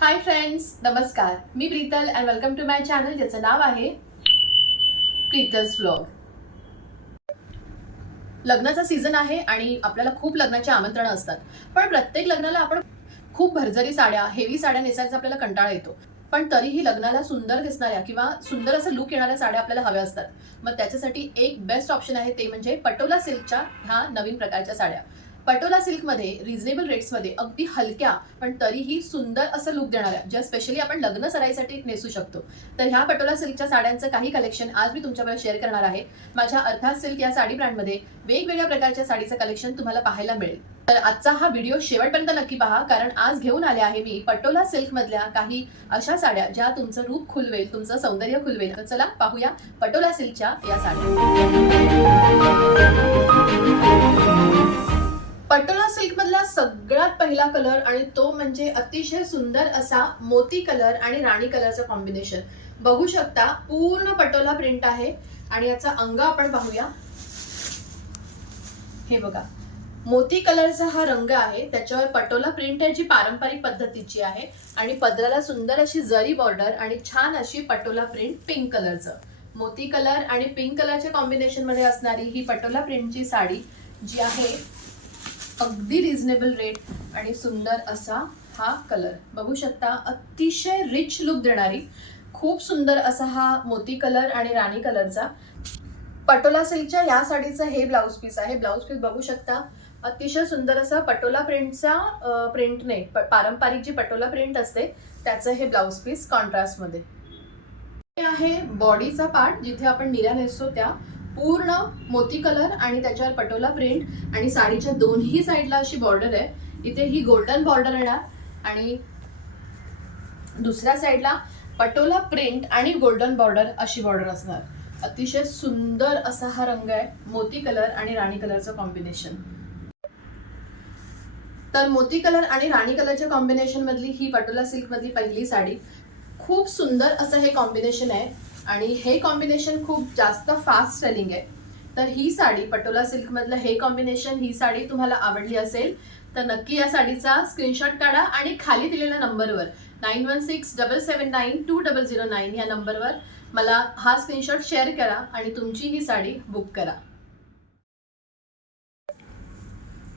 हाय friends, नमस्कार. मी Preetal and welcome to my channel ज्याचं नाव आहे प्रीतल्स व्लॉग. लग्नाचा सीझन आहे आणि आपल्याला खूप लग्नाची आमंत्रणं असतात. पण प्रत्येक लग्नाला आपण खूप भरजरी साड्या, हेवी साड्या नेसायचा आपल्याला कंटाळा येतो. पण तरीही लग्नाला सुंदर दिसणाऱ्या किंवा सुंदर असं लुक येणाऱ्या साड्या आपल्याला हव्या असतात. मग त्याच्यासाठी एक बेस्ट ऑप्शन आहे ते म्हणजे पटोला सिल्कच्या ह्या नवीन प्रकारच्या साड्या. पटोला सिल्कमध्ये रिझनेबल रेट्समध्ये अगदी हलक्या पण तरीही सुंदर असं लुक देणाऱ्या, ज्या स्पेशली आपण लग्न सराईसाठी नेसू शकतो. तर ह्या पटोला सिल्कच्या साड्यांचं काही कलेक्शन आज मी तुमच्याबरोबर शेअर करणार आहे. माझ्या अर्थात सिल्क या साडी ब्रँडमध्ये वेगवेगळ्या प्रकारच्या साडीचं कलेक्शन तुम्हाला पाहायला मिळेल. तर आजचा हा व्हिडिओ शेवटपर्यंत नक्की पहा, कारण आज घेऊन आले आहे मी पटोला सिल्क मधल्या काही अशा साड्या ज्या तुमचं रूप खुलवेल, तुमचं सौंदर्य खुलवेल. तर चला पाहूया पटोला सिल्कच्या या साड्या. पटोला सिल्क मधला सगळ्यात पहिला कलर आणि तो म्हणजे अतिशय सुंदर असा मोती कलर आणि राणी कलरचं कॉम्बिनेशन. बघू शकता पूर्ण पटोला प्रिंट आहे आणि याचा अंग आपण पाहूया. हे बघा, मोती कलरचा हा रंग आहे, त्याच्यावर पटोला प्रिंट आहे जी पारंपरिक पद्धतीची आहे आणि पदराला सुंदर अशी जरी बॉर्डर आणि छान अशी पटोला प्रिंट पिंक कलरचं. मोती कलर आणि पिंक कलरच्या कॉम्बिनेशन मध्ये असणारी ही पटोला प्रिंटची साडी जी आहे अगदी रिझनेबल रेट आणि सुंदर असा हा कलर बघू शकता. अतिशय रिच लुक देणारी खूप सुंदर असा हा मोती कलर आणि राणी कलरचा पटोला सिल्कच्या या साडीचं हे ब्लाउज पीस आहे. ब्लाउज पीस बघू शकता, अतिशय सुंदर असा पटोला प्रिंटचा प्रिंटने पारंपरिक जी पटोला प्रिंट असते त्याचं हे ब्लाउज पीस कॉन्ट्रास्ट मध्ये आहे. बॉडीचा पार्ट जिथे आपण निऱ्या नेसतो त्या पूर्ण मोती कलर आणि त्याच्यावर पटोला प्रिंट आणि साडीच्या दोन्ही साईडला अशी बॉर्डर आहे. इथे ही गोल्डन बॉर्डर येणार आणि दुसऱ्या साईडला पटोला प्रिंट आणि गोल्डन बॉर्डर अशी बॉर्डर असणार. अतिशय सुंदर असा हा रंग आहे, मोती कलर आणि राणी कलरचं कॉम्बिनेशन. तर मोती कलर आणि राणी कलरच्या कॉम्बिनेशन मधली ही पटोला सिल्क मधली पहिली साडी. खूप सुंदर असं हे कॉम्बिनेशन आहे आणि हे कॉम्बिनेशन खूप जास्त फास्ट सेलिंग आहे. तर ही साडी पटोला सिल्क मधलं हे कॉम्बिनेशन, ही साडी तुम्हाला आवडली असेल तर नक्की या साडीचा स्क्रीनशॉट काढा आणि खाली दिलेल्या नंबरवर 9167792009 या नंबरवर मला हा स्क्रीनशॉट शेअर करा आणि तुमची ही साडी बुक करा.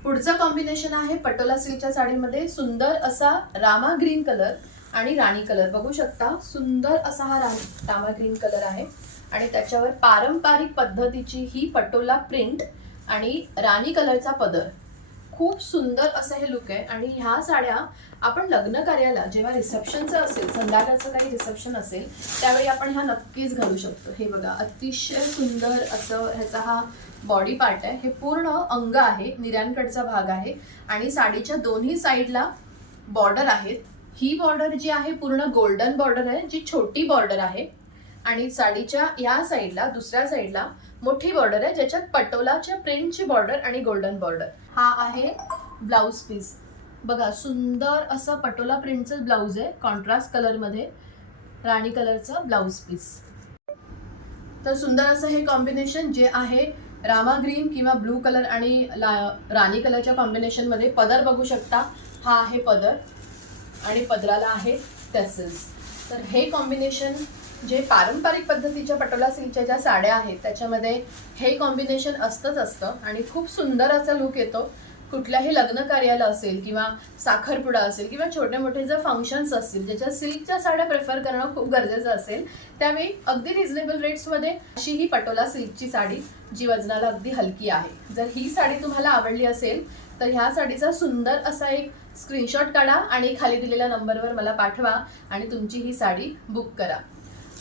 पुढचं कॉम्बिनेशन आहे पटोला सिल्कच्या साडीमध्ये सुंदर असा रामा ग्रीन कलर आणि राणी कलर. बघू शकता सुंदर असा हा रामा ग्रीन कलर आहे आणि त्याच्यावर पारंपरिक पद्धतीची ही पटोला प्रिंट आणि राणी कलरचा पदर. खूप सुंदर असं हे लुक आहे आणि ह्या साड्या आपण लग्न कार्याला जेव्हा रिसेप्शनचं असेल, संध्याकाळचं काही रिसेप्शन असेल त्यावेळी आपण ह्या नक्कीच घालू शकतो. हे बघा, अतिशय सुंदर असं ह्याचा हा बॉडी पार्ट आहे. हे पूर्ण अंग आहे, निऱ्यांकडचा भाग आहे आणि साडीच्या दोन्ही साईडला बॉर्डर आहेत. ही बॉर्डर जी आहे पूर्ण गोल्डन बॉर्डर आहे, जी छोटी बॉर्डर आहे आणि साडीच्या या साईडला दुसऱ्या साईडला मोठी बॉर्डर आहे ज्याच्यात पटोलाच्या प्रिंटची बॉर्डर आणि गोल्डन बॉर्डर. हा आहे ब्लाउज पीस. बघा, सुंदर असं पटोला प्रिंटचं ब्लाउज आहे कॉन्ट्रास्ट कलर मध्ये, राणी कलरचं ब्लाउज पीस. तर सुंदर असं हे कॉम्बिनेशन जे आहे रामा ग्रीन किंवा ब्लू कलर आणि राणी कलरच्या कॉम्बिनेशन मध्ये. पदर बघू शकता, हा आहे पदर आणि पदराला आहे टॅसल्स. तर हे कॉम्बिनेशन जे पारंपरिक पद्धतीच्या पटोला सिल्कच्या ज्या साड्या आहेत त्याच्यामध्ये हे कॉम्बिनेशन असतं आणि खूप सुंदर असा लुक येतो. कुठल्याही लग्न कार्याला असेल किंवा साखरपुडा असेल किंवा छोटे मोठे जर फंक्शन्स असतील ज्याच्या सिल्कच्या साड्या प्रेफर करणं खूप गरजेचं असेल त्यावेळी अगदी रिझनेबल रेट्समध्ये अशी ही पटोला सिल्कची साडी जी वजनाला अगदी हलकी आहे. जर ही साडी तुम्हाला आवडली असेल तर ह्या साडीचा सुंदर असा एक स्क्रीनशॉट काढा आणि खाली दिलेल्या नंबरवर मला पाठवा आणि तुमची ही साडी बुक करा.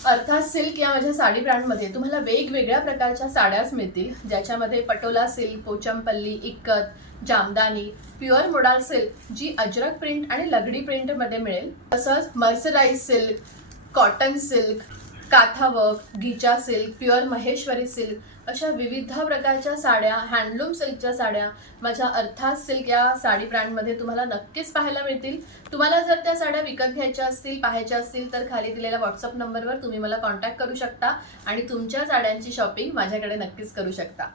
अर्थात सिल्क या माझ्या साडी ब्रँडमध्ये तुम्हाला वेगवेगळ्या प्रकारच्या साड्याच मिळतील, ज्याच्यामध्ये Patola silk, Pochampally, ikat, Jamdani, pure modal silk जी अजरक प्रिंट आणि लगडी प्रिंटमध्ये मिळेल, तसंच mercerise silk, cotton silk, Katha work, Gicha silk, pure Maheshwari silk अशा विविध प्रकारच्या साड्या, हँडलूम सिल्कच्या साड्या माझ्या अर्थात सिल्क या साडी ब्रँडमध्ये तुम्हाला नक्कीच पाहायला मिळतील. तुम्हाला जर त्या साड्या विकत घ्यायच्या असतील, पाहायच्या असतील तर खाली दिलेल्या व्हॉट्सअप नंबरवर तुम्ही मला कॉन्टॅक्ट करू शकता आणि तुमच्या साड्यांची शॉपिंग माझ्याकडे नक्कीच करू शकता.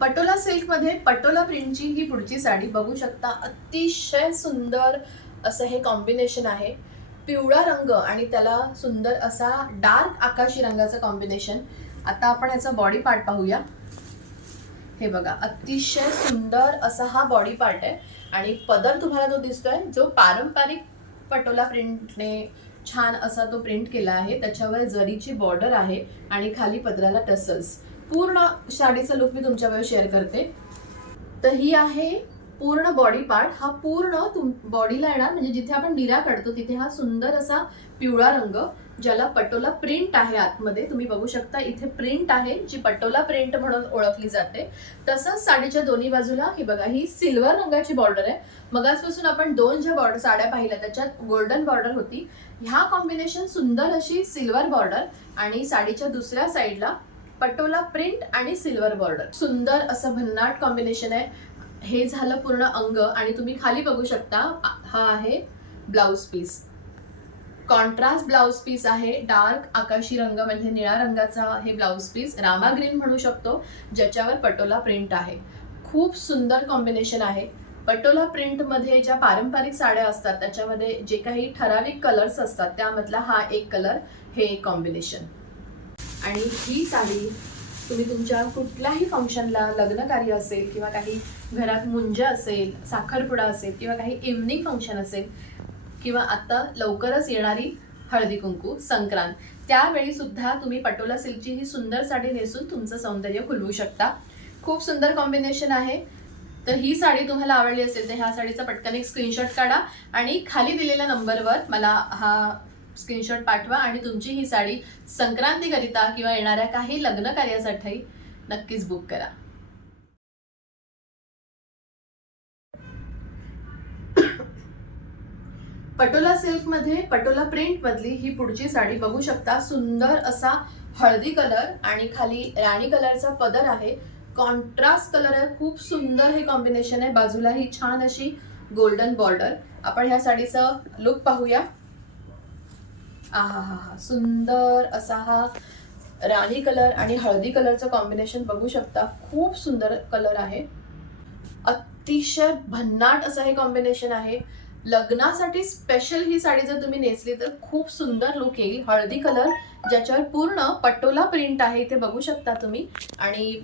पटोला सिल्क मध्ये पटोला प्रिंटची ही पुढची साडी बघू शकता. अतिशय सुंदर असं हे कॉम्बिनेशन आहे. पिवळा रंग आणि त्याला सुंदर असा डार्क आकाशी रंगाचं कॉम्बिनेशन. आता आपण ह्याचा बॉडी पार्ट पाहूया. हे बघा, अतिशय सुंदर असा हा बॉडी पार्ट आहे आणि पदर तुम्हाला जो दिसतोय जो पारंपरिक पटोला प्रिंटने छान असा तो प्रिंट केला आहे. त्याच्यावर जरीची बॉर्डर आहे आणि खाली पदराला टसल्स. पूर्ण साडीचा लुक मी तुमच्यावर शेअर करते. तर ही आहे पूर्ण बॉडी पार्ट. हा पूर्ण बॉडीला येणार, म्हणजे जिथे आपण निऱ्या काढतो तिथे हा सुंदर असा पिवळा रंग ज्याला पटोला प्रिंट आहे. आतमध्ये तुम्ही बघू शकता इथे प्रिंट आहे जी पटोला प्रिंट म्हणून ओळखली जाते. तसंच साडीच्या दोन्ही बाजूला ही बघा, ही सिल्वर रंगाची बॉर्डर आहे. मगाचपासून आपण दोन ज्या साड्या पाहिल्या त्याच्यात गोल्डन बॉर्डर होती. ह्या कॉम्बिनेशन सुंदर अशी सिल्वर बॉर्डर आणि साडीच्या दुसऱ्या साईडला पटोला प्रिंट आणि सिल्वर बॉर्डर. सुंदर असं भन्नाट कॉम्बिनेशन आहे. हे झालं पूर्ण अंग आणि तुम्ही खाली बघू शकता हा आहे blouse piece. Contrast blouse piece आहे. डार्क आकाशी रंग म्हणजे निळा रंगाचा हे ब्लाउज पीस, रामा ग्रीन म्हणू शकतो, ज्याच्यावर पटोला प्रिंट आहे. खूप सुंदर कॉम्बिनेशन आहे. पटोला प्रिंट मध्ये ज्या पारंपरिक साड्या असतात त्याच्यामध्ये जे काही ठराविक कलर्स असतात त्यामधला हा एक कलर, हे एक कॉम्बिनेशन. आणि ही साडी तुम्ही तुमच्या कुठल्याही फंक्शनला, लग्न कार्य असेल किंवा काही घरात मुंज असेल, साखरपुडा असेल किंवा काही इव्हनिंग फंक्शन असेल किंवा आता लवकरच येणारी हळदी कुंकू, संक्रांत, त्यावेळी सुद्धा तुम्ही पटोला सिल्कची ही सुंदर साडी नेसून तुमचं सौंदर्य खुलवू शकता. खूप सुंदर कॉम्बिनेशन आहे. तर ही साडी तुम्हाला आवडली असेल तर ह्या साडीचा पटकन एक स्क्रीनशॉट काढा आणि खाली दिलेल्या नंबरवर मला हा स्क्रीनशॉट पाठवा आणि तुमची ही साडी संक्रांतीकरिता किंवा येणाऱ्या काही लग्न कार्यासाठी नक्कीच बुक करा. पटोला सिल्क मध्ये पटोला प्रिंट मधली ही पुढची साडी बघू शकता. सुंदर असा हळदी कलर आणि खाली राणी कलरचा पदर आहे. कॉन्ट्रास्ट कलर आहे. खूप सुंदर हे कॉम्बिनेशन आहे. बाजूला ही छान अशी गोल्डन बॉर्डर. आपण ह्या साडीचा लुक पाहूया. आहा हा हा, सुंदर असा हा राणी कलर आणि हळदी कलरचं कॉम्बिनेशन बघू शकता. खूप सुंदर कलर आहे. अतिशय भन्नाट असं हे कॉम्बिनेशन आहे. लग्नासाठी स्पेशल ही साडी जर तुम्ही नेसली तर खूप सुंदर लुक येईल. हळदी कलर ज्याच्यावर पूर्ण पटोला प्रिंट आहे इथे बघू शकता तुम्ही आणि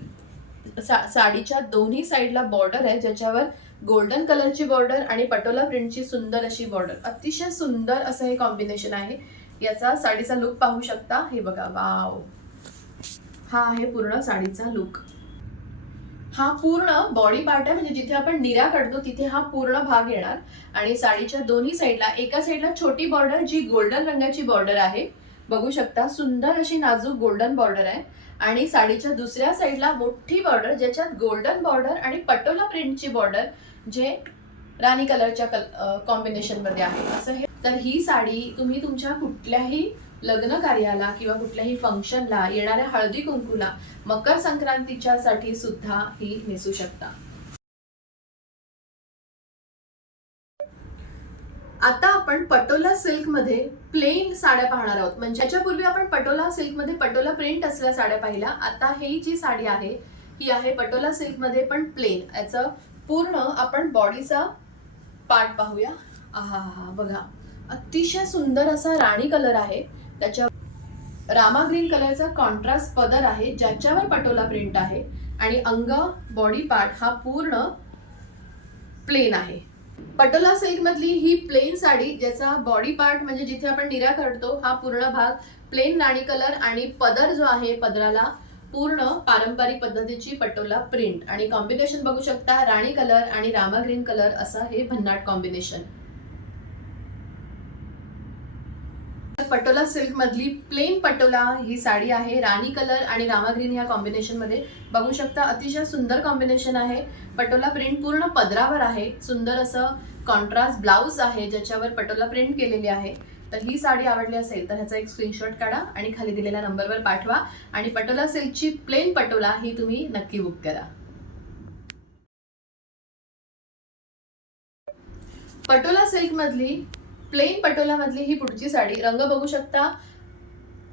साडीच्या दोन्ही साईडला बॉर्डर आहे ज्याच्यावर गोल्डन कलरची बॉर्डर आणि पटोला प्रिंटची सुंदर अशी बॉर्डर. अतिशय सुंदर असं हे कॉम्बिनेशन आहे. याचा साडीचा लुक पाहू शकता. हे बघा, वाव, हा आहे पूर्ण साडीचा लुक. हा पूर्ण बॉडी पार्ट आहे, म्हणजे जिथे आपण निऱ्या काढतो तिथे हा पूर्ण भाग येणार आणि साडीच्या दोन्ही साईडला, एका साईडला छोटी बॉर्डर जी गोल्डन रंगाची बॉर्डर आहे बघू शकता. सुंदर अशी नाजूक गोल्डन बॉर्डर आहे आणि साडीच्या दुसऱ्या साईडला मोठी बॉर्डर ज्याच्यात गोल्डन बॉर्डर आणि पटोला प्रिंटची बॉर्डर जे राणी कलरच्या कॉम्बिनेशन मध्ये आहे असं हे. तर ही साडी तुम्ही तुमच्या कुठल्याही लग्न कार्याला किंवा कुठल्याही फंक्शनला, येणाऱ्या हळदी कुंकूला, मकर संक्रांतीच्या साठी सुद्धा ही नेसू शकता. आता आपण पटोला सिल्क मध्ये प्लेन साड्या पाहणार आहोत. म्हणजे याच्यापूर्वी आपण पटोला सिल्क मध्ये पटोला प्रिंट असलेल्या साड्या पाहिल्या. आता ही जी साडी आहे ही आहे पटोला सिल्क मध्ये पण प्लेन. याचं पूर्ण आपण बॉडीचा पार्ट पाहूया. आहा हा बघा, अतिशय सुंदर असा राणी कलर आहे. त्याच्या रामा ग्रीन कलरचा कॉन्ट्रास्ट पदर आहे ज्याच्यावर पटोला प्रिंट आहे आणि अंग, बॉडी पार्ट हा पूर्ण प्लेन आहे. पटोला सिल्क मधली ही प्लेन साडी ज्याचा बॉडी पार्ट म्हणजे जिथे आपण निऱ्या काढतो हा पूर्ण भाग प्लेन राणी कलर आणि पदर जो आहे पदराला पूर्ण पारंपरिक पद्धतीची पटोला प्रिंट आणि कॉम्बिनेशन बघू शकता. राणी कलर आणि रामा ग्रीन कलर असं हे भन्नाट कॉम्बिनेशन. पटोला सिल्क मधली प्लेन पटोला ही साडी आहे. राणी कलर आणि रामा ग्रीन या कॉम्बिनेशन मध्ये बघू शकता. अतिशय सुंदर कॉम्बिनेशन आहे. पटोला प्रिंट पूर्ण पदरावर आहे. सुंदर असं कॉन्ट्रास्ट ब्लाउज आहे ज्याच्यावर पटोला प्रिंट केलेली आहे. तर ही साडी आवडली असेल तर ह्याचा एक स्क्रीनशॉट काढा आणि खाली दिलेल्या नंबरवर पाठवा आणि पटोला सिल्कची प्लेन पटोला ही तुम्ही नक्की बुक करा. पटोला सिल्क मधली प्लेन पटोला मधली ही पुढची साडी. रंग बघू शकता,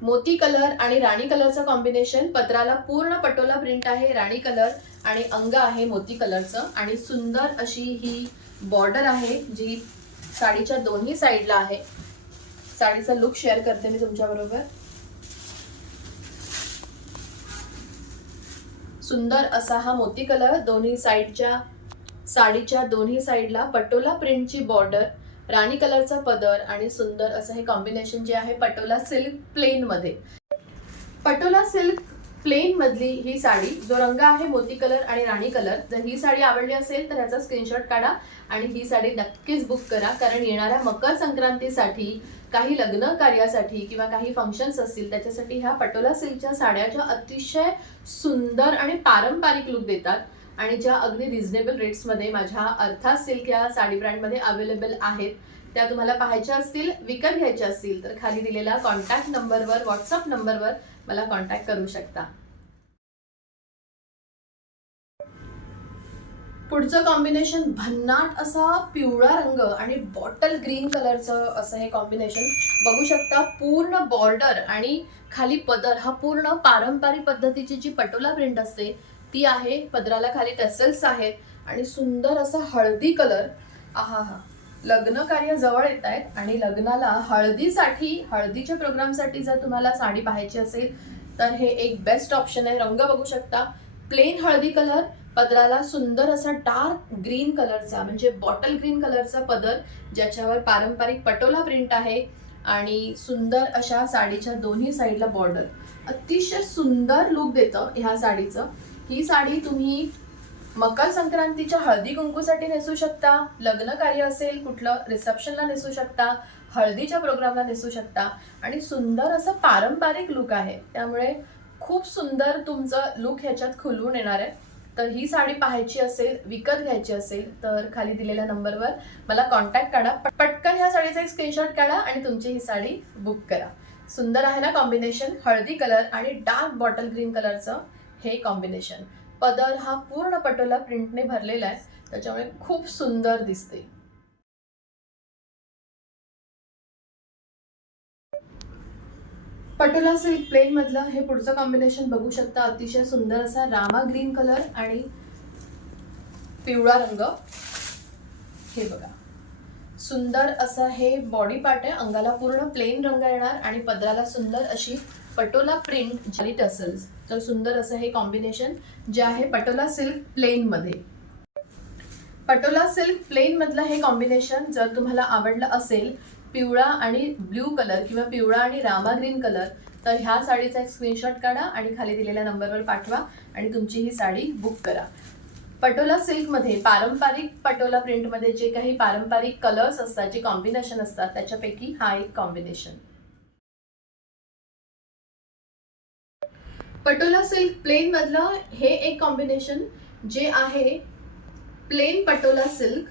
मोती कलर आणि राणी कलरचा कॉम्बिनेशन. पत्राला पूर्ण पटोला प्रिंट आहे. राणी कलर आणि अंग आहे मोती कलरचं आणि सुंदर अशी ही बॉर्डर आहे जी साडीच्या दोन्ही साईडला आहे. साडीचा लुक शेअर करते मी तुमच्या बरोबर. सुंदर असा हा मोती कलर, दोन्ही साईडच्या साडीच्या दोन्ही साईडला पटोला प्रिंटची बॉर्डर, राणी कलरचा पदर आणि सुंदर असं हे कॉम्बिनेशन जे आहे पटोला सिल्क प्लेन मध्ये. पटोला सिल्क प्लेन मधली ही साडी, जो रंग आहे मोती कलर आणि राणी कलर. जर ही साडी आवडली असेल तर ह्याचा स्क्रीनशॉट काढा आणि ही साडी नक्कीच बुक करा, कारण येणाऱ्या मकर संक्रांतीसाठी, काही लग्न कार्यासाठी किंवा काही फंक्शन्स असतील त्याच्यासाठी ह्या पटोला सिल्कच्या साड्या ज्या अतिशय सुंदर आणि पारंपरिक लुक देतात आणि ज्या अगदी रिझनेबल रेट्समध्ये माझ्या अर्था सिल्क या साडी ब्रँडमध्ये अवेलेबल आहेत. त्या तुम्हाला पाहायच्या असतील, विकत घ्यायच्या असतील तर खाली दिलेल्या कॉन्टॅक्ट नंबरवर, व्हॉट्सअप नंबरवर मला कॉन्टॅक्ट करू शकता. पुढचं कॉम्बिनेशन भन्नाट असा पिवळा रंग आणि बॉटल ग्रीन कलरचं असं हे कॉम्बिनेशन बघू शकता. पूर्ण बॉर्डर आणि खाली पदर हा पूर्ण पारंपरिक पद्धतीची जी पटोला प्रिंट असते ती आहे. पदराला खाली टेसल्स आहेत आणि सुंदर असा हळदी कलर. आहा हा, लग्न कार्य जवळ येत आहेत आणि लग्नाला हळदीसाठी, हळदीच्या प्रोग्रामसाठी जर तुम्हाला साडी पाहायची असेल तर हे एक बेस्ट ऑप्शन आहे. रंग बघू शकता, प्लेन हळदी कलर, पदराला सुंदर असा डार्क ग्रीन कलरचा म्हणजे बॉटल ग्रीन कलरचा पदर ज्याच्यावर पारंपरिक पटोला प्रिंट आहे आणि सुंदर अशा साडीच्या दोन्ही साईडला बॉर्डर. अतिशय सुंदर लुक देतं ह्या साडीचं. ही साडी तुम्ही मकर संक्रांतीच्या हळदी कुंकूसाठी नेसू शकता, लग्न कार्य असेल कुठलं रिसेप्शनला नेसू शकता, हळदीच्या प्रोग्रामला नेसू शकता आणि सुंदर असं पारंपरिक लुक आहे. त्यामुळे खूप सुंदर तुमचं लुक ह्याच्यात खुलवून येणार आहे. तर ही साडी पाहायची असेल, विकत घ्यायची असेल तर खाली दिलेल्या नंबरवर मला कॉन्टॅक्ट करा. पटकन ह्या साडीचा एक स्क्रीनशॉट काढा आणि तुमची ही साडी बुक करा. सुंदर आहे ना कॉम्बिनेशन, हळदी कलर आणि डार्क बॉटल ग्रीन कलरचं हे कॉम्बिनेशन. पदर हा पूर्ण पटोला प्रिंटने भरलेला आहे, त्याच्यामुळे खूप सुंदर दिसते. पटोला सिल्क प्लेन मधलं हे पुढचं कॉम्बिनेशन बघू शकता. अतिशय सुंदर असा रामा ग्रीन कलर आणि पिवळा रंग. हे बघा, सुंदर असं हे बॉडी पार्ट आहे, अंगाला पूर्ण प्लेन रंग येणार आणि पदराला सुंदर अशी पटोला प्रिंट जरी टसल्स. तर सुंदर असं हे कॉम्बिनेशन जे आहे पटोला सिल्क प्लेन मध्ये. पटोला सिल्क प्लेन मधलं हे कॉम्बिनेशन जर तुम्हाला आवडलं असेल, पिवळा आणि ब्ल्यू कलर किंवा पिवळा आणि रामा ग्रीन कलर, तर ह्या साडीचा एक स्क्रीनशॉट काढा आणि खाली दिलेल्या नंबरवर पाठवा आणि तुमची ही साडी बुक करा. पटोला सिल्कमध्ये पारंपरिक पटोला प्रिंटमध्ये जे काही पारंपरिक कलर्स असतात, जे कॉम्बिनेशन असतात त्याच्यापैकी हा एक कॉम्बिनेशन. पटोला सिल्क प्लेन मधलं हे एक कॉम्बिनेशन जे आहे प्लेन पटोला सिल्क.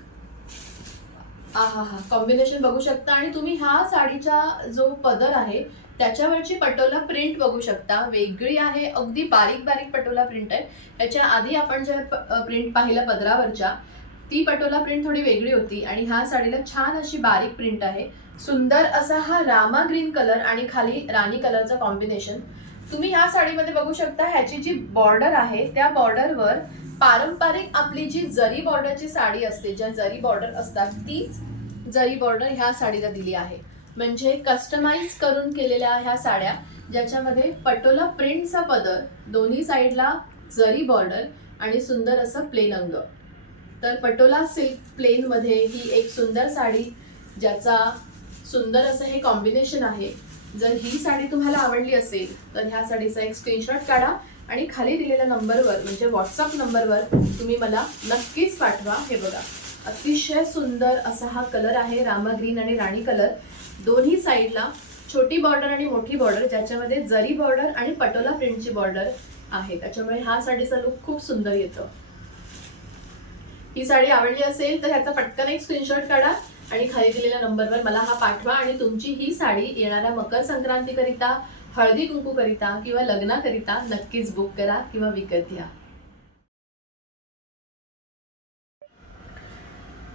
आहा हा, कॉम्बिनेशन बघू शकता आणि तुम्ही ह्या साडीचा जो पदर आहे त्याच्यावरची पटोला प्रिंट बघू शकता. वेगळी आहे, अगदी बारीक बारीक पटोला प्रिंट आहे. याच्या आधी आपण जे प्रिंट पाहिलं पदरावरच्या, ती पटोला प्रिंट थोडी वेगळी होती आणि ह्या साडीला छान अशी बारीक प्रिंट आहे. सुंदर असा हा रामा ग्रीन कलर आणि खाली राणी कलरचा कॉम्बिनेशन तुम्ही ह्या साडीमध्ये बघू शकता. ह्याची जी बॉर्डर आहे त्या बॉर्डरवर पारंपरिक आपली जी जरी बॉर्डरची साडी असते, ज्या जरी बॉर्डर असतात तीच जरी बॉर्डर ह्या साडीला दिली आहे. म्हणजे कस्टमाइज करून केलेल्या ह्या साड्या ज्याच्यामध्ये पटोला प्रिंटचा पदर, दोन्ही साईडला जरी बॉर्डर आणि सुंदर असं प्लेन अंग. तर पटोला सिल्क प्लेन मध्ये ही एक सुंदर साडी ज्याचा सुंदर असं हे कॉम्बिनेशन आहे. जर ही साडी तुम्हाला आवडली असेल तर ह्या साडीचा एक स्क्रीनशॉट काढा आणि खाली दिलेल्या नंबरवर म्हणजे व्हॉट्सअप नंबरवर तुम्ही मला नक्कीच पाठवा. हे बघा, अतिशय सुंदर असा हा कलर आहे, रामा ग्रीन आणि राणी कलर. दोन्ही साईडला छोटी बॉर्डर आणि मोठी बॉर्डर, ज्याच्यामध्ये जरी बॉर्डर आणि पटोला प्रिंटची बॉर्डर आहे. त्याच्यामुळे हा साडीचा लुक खूप सुंदर येतो. ही साडी आवडली असेल तर ह्याचा पटकन एक स्क्रीनशॉट काढा आणि खाली दिलेल्या नंबरवर मला हा पाठवा आणि तुमची ही साडी येणाऱ्या मकर संक्रांतीकरिता, हळदी कुंकूकरिता किंवा लग्नाकरिता नक्कीच बुक करा किंवा विकत घ्या.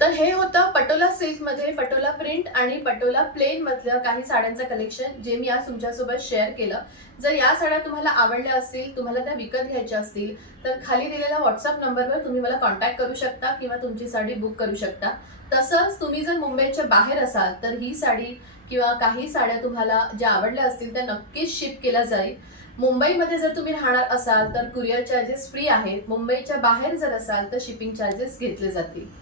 तर हे होतं पटोला सिल्क मध्ये पटोला प्रिंट आणि पटोला प्लेन मधलं काही साड्यांचं कलेक्शन जे मी आज तुमच्यासोबत शेअर केलं. जर या साड्या तुम्हाला आवडल्या असतील, तुम्हाला त्या विकत घ्यायच्या असतील, तर खाली दिलेल्या व्हॉट्सअप नंबरवर तुम्ही मला कॉन्टॅक्ट करू शकता किंवा तुमची साडी बुक करू शकता. तसंच तुम्ही जर मुंबईच्या बाहेर असाल तर ही साडी किंवा काही साड्या तुम्हाला ज्या आवडल्या असतील त्या नक्कीच शिप केल्या जाईल. मुंबईमध्ये जर तुम्ही राहणार असाल तर कुरिअर चार्जेस फ्री आहेत. मुंबईच्या बाहेर जर असाल तर शिपिंग चार्जेस घेतले जातील.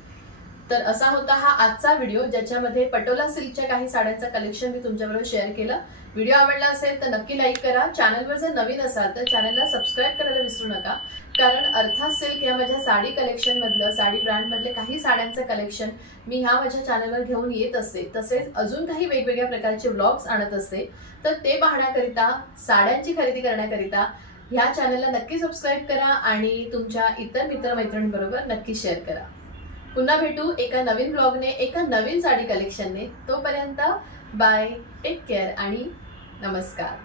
तर असा होता हा आजचा व्हिडिओ ज्याच्यामध्ये पटोला सिल्कच्या काही साड्यांचं कलेक्शन मी तुमच्याबरोबर शेअर केलं. व्हिडिओ आवडला असेल तर नक्की लाईक करा. चॅनलवर जर नवीन असाल तर चॅनलला सबस्क्राईब करायला विसरू नका. कारण अर्था सिल्क या माझ्या साडी कलेक्शन मधलं, साडी ब्रँड मधले काही साड्यांचं कलेक्शन मी ह्या माझ्या चॅनलवर घेऊन येत असते. तसेच अजून काही वेगवेगळ्या प्रकारचे व्लॉग्स आणत असते. तर ते पाहण्याकरिता, साड्यांची खरेदी करण्याकरिता ह्या चॅनलला नक्की सबस्क्राईब करा आणि तुमच्या इतर मित्रमैत्रिणींबरोबर नक्की शेअर करा. पुन्हा भेटू एका नवीन ब्लॉगने, एका नवीन साडी कलेक्शनने. तोपर्यंत बाय, टेक केअर आणि नमस्कार.